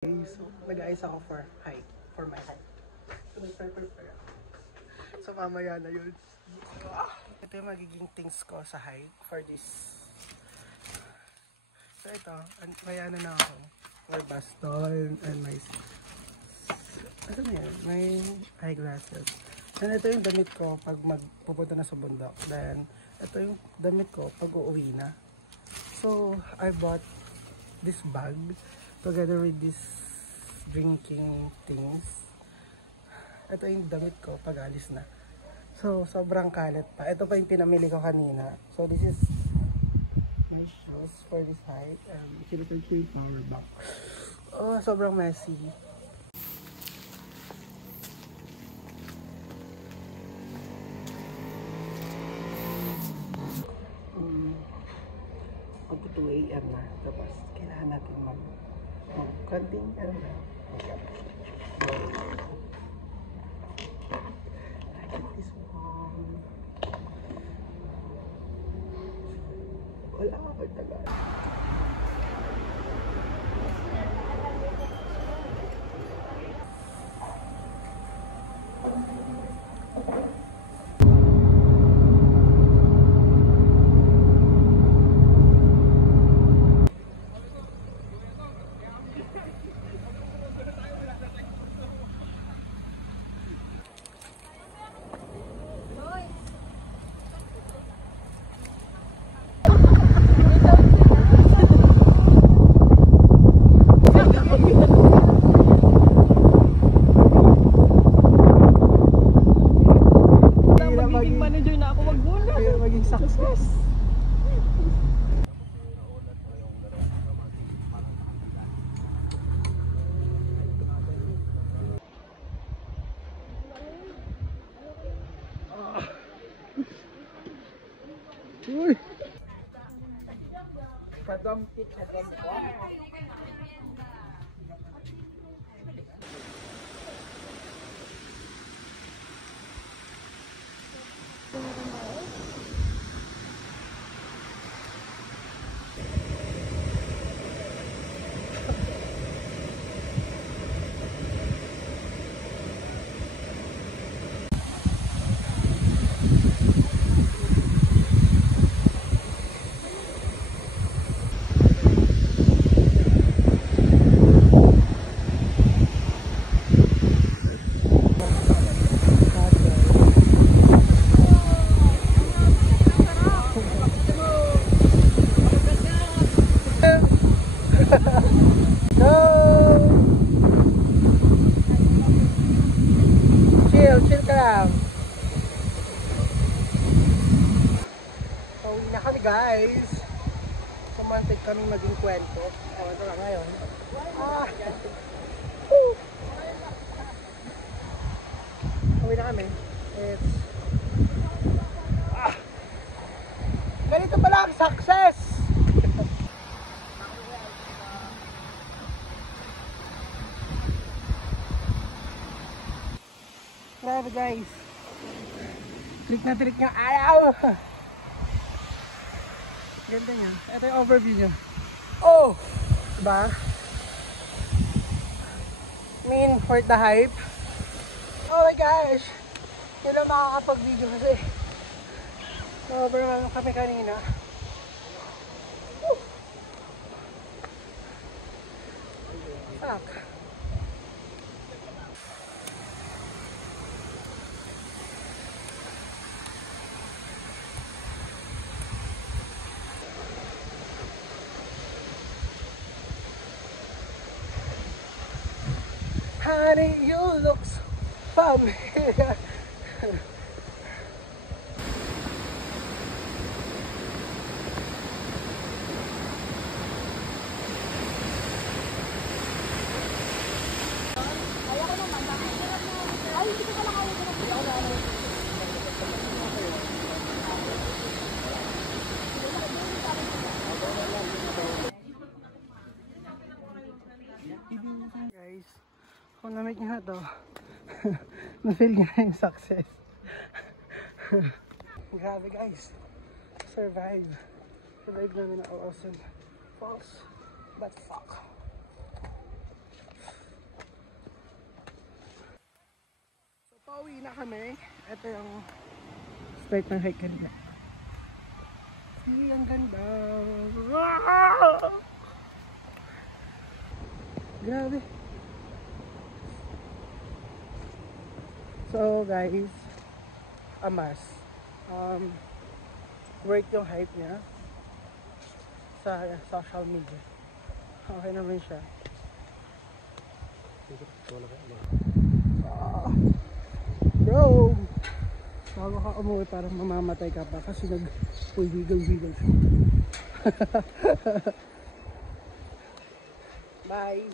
So, nag-ayos ako for my height. So, nag-prepare. So, mamaya na yun. Ito yung magiging things ko sa height for this. So, ito, may ano na ako. My baston and my... Ano yan? My eyeglasses. And ito yung damit ko pag magpupunta na sa bundok. Then, ito yung damit ko pag uuwi na. So, I bought this bag together with this drinking things. Ito yung damit ko pag alis na. So, sobrang kalat pa. Ito pa yung pinamili ko kanina. So, this is my shoes for this height. Sinutan ko yung power bank. Oh, sobrang messy. Mag 2 AM na. Tapos, kailangan natin mag-kanting. I get this one. Wala ako tagal. Uy! Kadamkit sa dampa. Chill ka lang. Pauwi na kami guys. Samantig kami maging kwento. Ito lang ngayon. Pauwi na kami. Ganito pala ang success! Grabe guys. Trick na trick nga. Ayaw! Ganda niya. Ito yung overview niya. Oh! Diba? Main for the hype. Oh my gosh! Yun lang makakapag-video kasi sobrang ano kami kanina. Fuck. Honey, you look so familiar. Guys, kung namit nyo na to, na-feel nyo na yung success. Grabe guys, survive namin na awesome falls, but fuck. Uwi na kami. Ito yung start ng hike kanina. See, ang ganda. Grabe. So guys, amas. Worth yung hype niya sa social media. Okay naman siya. Bro! Bago ka umuwi parang mamamatay ka pa kasi nag-wiggle-wiggle siya. Bye!